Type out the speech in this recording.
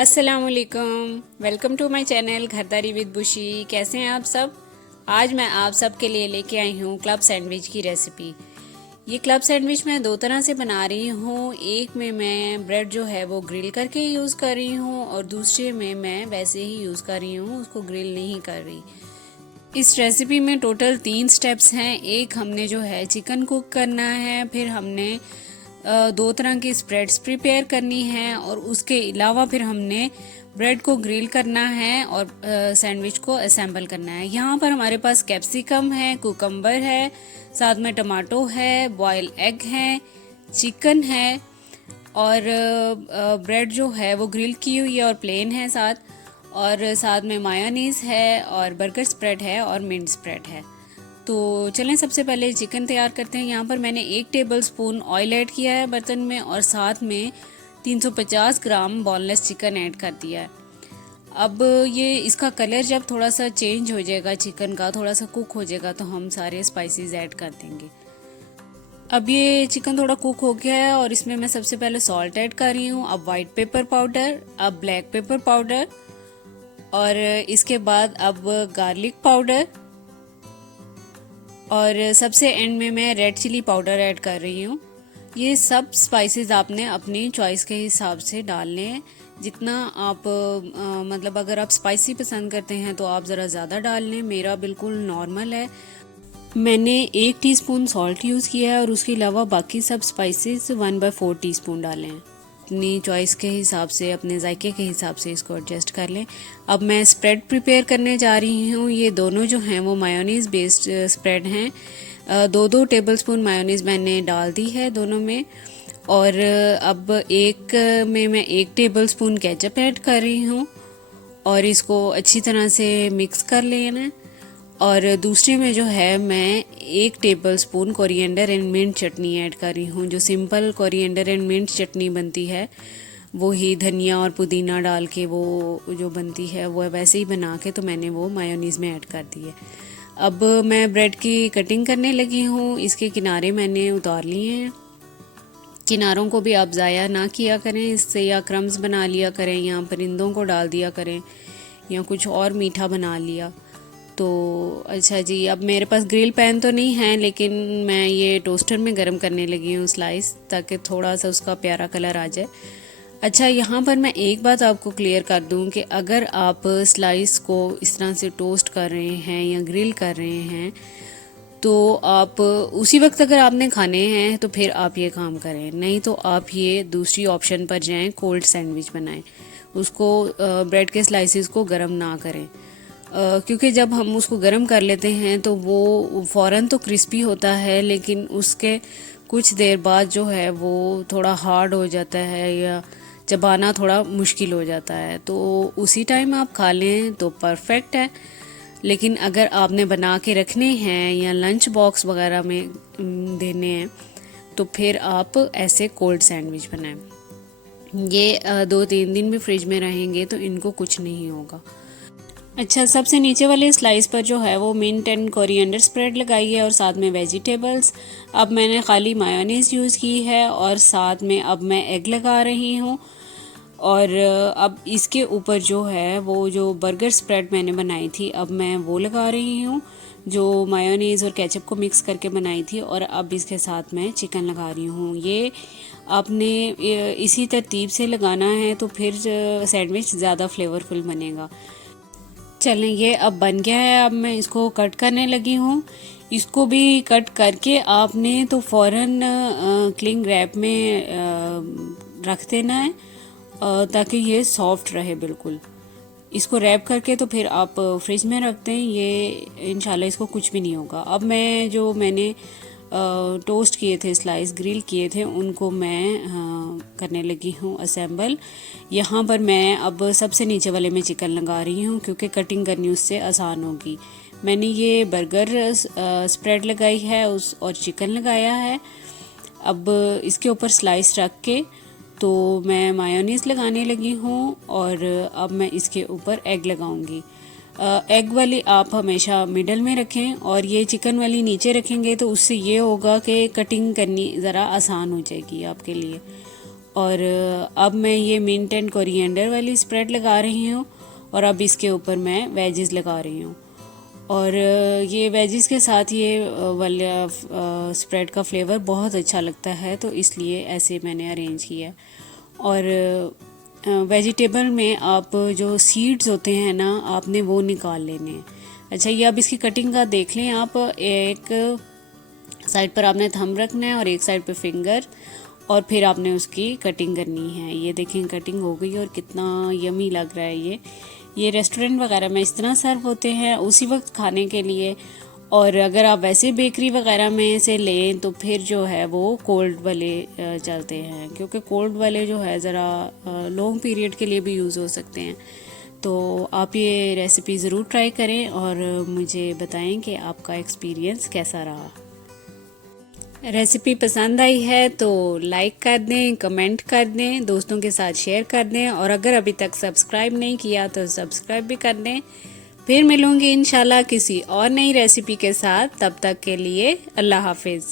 अस्सलामुअलैकुम, welcome to my channel घरदारी with Bushi. कैसे हैं आप सब। आज मैं आप सब के लिए लेके आई हूँ क्लब सैंडविच की रेसिपी। ये क्लब सैंडविच मैं दो तरह से बना रही हूँ। एक में मैं ब्रेड जो है वो ग्रिल करके यूज़ कर रही हूँ और दूसरे में मैं वैसे ही यूज़ कर रही हूँ, उसको ग्रिल नहीं कर रही। इस रेसिपी में टोटल 3 स्टेप्स हैं। एक हमने जो है चिकन कुक करना है, फिर हमने दो तरह की स्प्रेड्स प्रिपेयर करनी है और उसके अलावा फिर हमने ब्रेड को ग्रिल करना है और सैंडविच को असेंबल करना है। यहाँ पर हमारे पास कैप्सिकम है, कुकम्बर है, साथ में टमाटो है, बॉयल एग है, चिकन है और ब्रेड जो है वो ग्रिल की हुई है और प्लेन है साथ में मायोनीज है और बर्गर स्प्रेड है और मिंट स्प्रेड है। तो चलें सबसे पहले चिकन तैयार करते हैं। यहाँ पर मैंने 1 टेबलस्पून ऑयल ऐड किया है बर्तन में और साथ में 350 ग्राम बोनलेस चिकन ऐड कर दिया है। अब ये इसका कलर जब थोड़ा सा चेंज हो जाएगा, चिकन का थोड़ा सा कुक हो जाएगा, तो हम सारे स्पाइसेस ऐड कर देंगे। अब ये चिकन थोड़ा कुक हो गया है और इसमें मैं सबसे पहले सॉल्ट ऐड कर रही हूँ, अब वाइट पेपर पाउडर, अब ब्लैक पेपर पाउडर और इसके बाद अब गार्लिक पाउडर और सबसे एंड में मैं रेड चिली पाउडर ऐड कर रही हूँ। ये सब स्पाइसेस आपने अपनी चॉइस के हिसाब से डालने हैं। जितना आप मतलब अगर आप स्पाइसी पसंद करते हैं तो आप ज़रा ज़्यादा डाल लें। मेरा बिल्कुल नॉर्मल है। मैंने 1 टीस्पून सॉल्ट यूज़ किया है और उसके अलावा बाकी सब स्पाइसेस 1/4 टीस्पून डाले हैं। अपनी चॉइस के हिसाब से, अपने जायके के हिसाब से इसको एडजस्ट कर लें। अब मैं स्प्रेड प्रिपेयर करने जा रही हूँ। ये दोनों जो हैं वो मायोनीज़ बेस्ड स्प्रेड हैं। 2-2 टेबलस्पून मायोनीज़ मैंने डाल दी है दोनों में और अब एक में मैं 1 टेबलस्पून केचप ऐड कर रही हूँ और इसको अच्छी तरह से मिक्स कर लेना है। और दूसरे में जो है मैं 1 tablespoon coriander and mint chutney add कर रही हूँ। जो simple coriander and mint chutney बनती है वो ही धनिया और पुदीना डाल के वो जो बनती है वो वैसे ही बना के तो मैंने वो मायोनीज़ में ऐड कर दी है। अब मैं ब्रेड की कटिंग करने लगी हूँ। इसके किनारे मैंने उतार लिए हैं। किनारों को भी आप ज़ाया ना किया करें इससे, या क्रम्स बना लिया करें या परिंदों को डाल दिया करें या कुछ और मीठा बना लिया तो। अच्छा जी, अब मेरे पास ग्रिल पैन तो नहीं है लेकिन मैं ये टोस्टर में गर्म करने लगी हूँ स्लाइस, ताकि थोड़ा सा उसका प्यारा कलर आ जाए। अच्छा, यहाँ पर मैं एक बात आपको क्लियर कर दूँ कि अगर आप स्लाइस को इस तरह से टोस्ट कर रहे हैं या ग्रिल कर रहे हैं तो आप उसी वक्त अगर आपने खाने हैं तो फिर आप ये काम करें, नहीं तो आप ये दूसरी ऑप्शन पर जाएं, कोल्ड सैंडविच बनाएं। उसको ब्रेड के स्लाइसेस को गर्म ना करें क्योंकि जब हम उसको गर्म कर लेते हैं तो वो फ़ौरन तो क्रिस्पी होता है लेकिन उसके कुछ देर बाद जो है वो थोड़ा हार्ड हो जाता है या चबाना थोड़ा मुश्किल हो जाता है। तो उसी टाइम आप खा लें तो परफेक्ट है। लेकिन अगर आपने बना के रखने हैं या लंच बॉक्स वगैरह में देने हैं तो फिर आप ऐसे कोल्ड सैंडविच बनाएं। ये 2-3 दिन भी फ्रिज में रहेंगे तो इनको कुछ नहीं होगा। अच्छा, सबसे नीचे वाले स्लाइस पर जो है वो मिंट एंड कोरिएंडर स्प्रेड लगाई है और साथ में वेजिटेबल्स। अब मैंने खाली मायोनीज़ यूज़ की है और साथ में अब मैं एग लगा रही हूँ और अब इसके ऊपर जो है वो जो बर्गर स्प्रेड मैंने बनाई थी अब मैं वो लगा रही हूँ, जो मायोनीज़ और केचप को मिक्स करके बनाई थी। और अब इसके साथ मैं चिकन लगा रही हूँ। ये आपने इसी तरतीब से लगाना है तो फिर सैंडविच ज़्यादा फ्लेवरफुल बनेगा। चलें, ये अब बन गया है। अब मैं इसको कट करने लगी हूँ। इसको भी कट करके आपने तो फ़ौरन क्लिंग रैप में रख देना है ताकि ये सॉफ्ट रहे बिल्कुल। इसको रैप करके तो फिर आप फ्रिज में रख दें, ये इंशाल्लाह इसको कुछ भी नहीं होगा। अब मैंने टोस्ट किए थे, स्लाइस ग्रिल किए थे, उनको मैं करने लगी हूँ असेंबल। यहाँ पर मैं अब सबसे नीचे वाले में चिकन लगा रही हूँ क्योंकि कटिंग करनी उससे आसान होगी। मैंने ये बर्गर स्प्रेड लगाई है और चिकन लगाया है। अब इसके ऊपर स्लाइस रख के तो मैं मायोनीज़ लगाने लगी हूँ और अब मैं इसके ऊपर एग लगाऊंगी। एग वाली आप हमेशा मिडल में रखें और ये चिकन वाली नीचे रखेंगे तो उससे ये होगा कि कटिंग करनी ज़रा आसान हो जाएगी आपके लिए। और अब मैं ये मिंट एंड कोरिएंडर वाली स्प्रेड लगा रही हूँ और अब इसके ऊपर मैं वेजिस लगा रही हूँ। और ये वेजिस के साथ ये वाला स्प्रेड का फ्लेवर बहुत अच्छा लगता है, तो इसलिए ऐसे मैंने अरेंज किया। और वेजिटेबल में आप जो सीड्स होते हैं ना, आपने वो निकाल लेने हैं। अच्छा, ये अब इसकी कटिंग का देख लें आप। एक साइड पर आपने थंब रखना है और एक साइड पे फिंगर, और फिर आपने उसकी कटिंग करनी है। ये देखें कटिंग हो गई और कितना यमी लग रहा है। ये रेस्टोरेंट वगैरह में इस तरह सर्व होते हैं उसी वक्त खाने के लिए। और अगर आप वैसे बेकरी वगैरह में से लें तो फिर जो है वो कोल्ड वाले चलते हैं, क्योंकि कोल्ड वाले जो है ज़रा लॉन्ग पीरियड के लिए भी यूज़ हो सकते हैं। तो आप ये रेसिपी ज़रूर ट्राई करें और मुझे बताएं कि आपका एक्सपीरियंस कैसा रहा। रेसिपी पसंद आई है तो लाइक कर दें, कमेंट कर दें, दोस्तों के साथ शेयर कर दें, और अगर अभी तक सब्सक्राइब नहीं किया तो सब्सक्राइब भी कर दें। फिर मिलूंगी इंशाल्लाह किसी और नई रेसिपी के साथ। तब तक के लिए अल्लाह हाफिज़।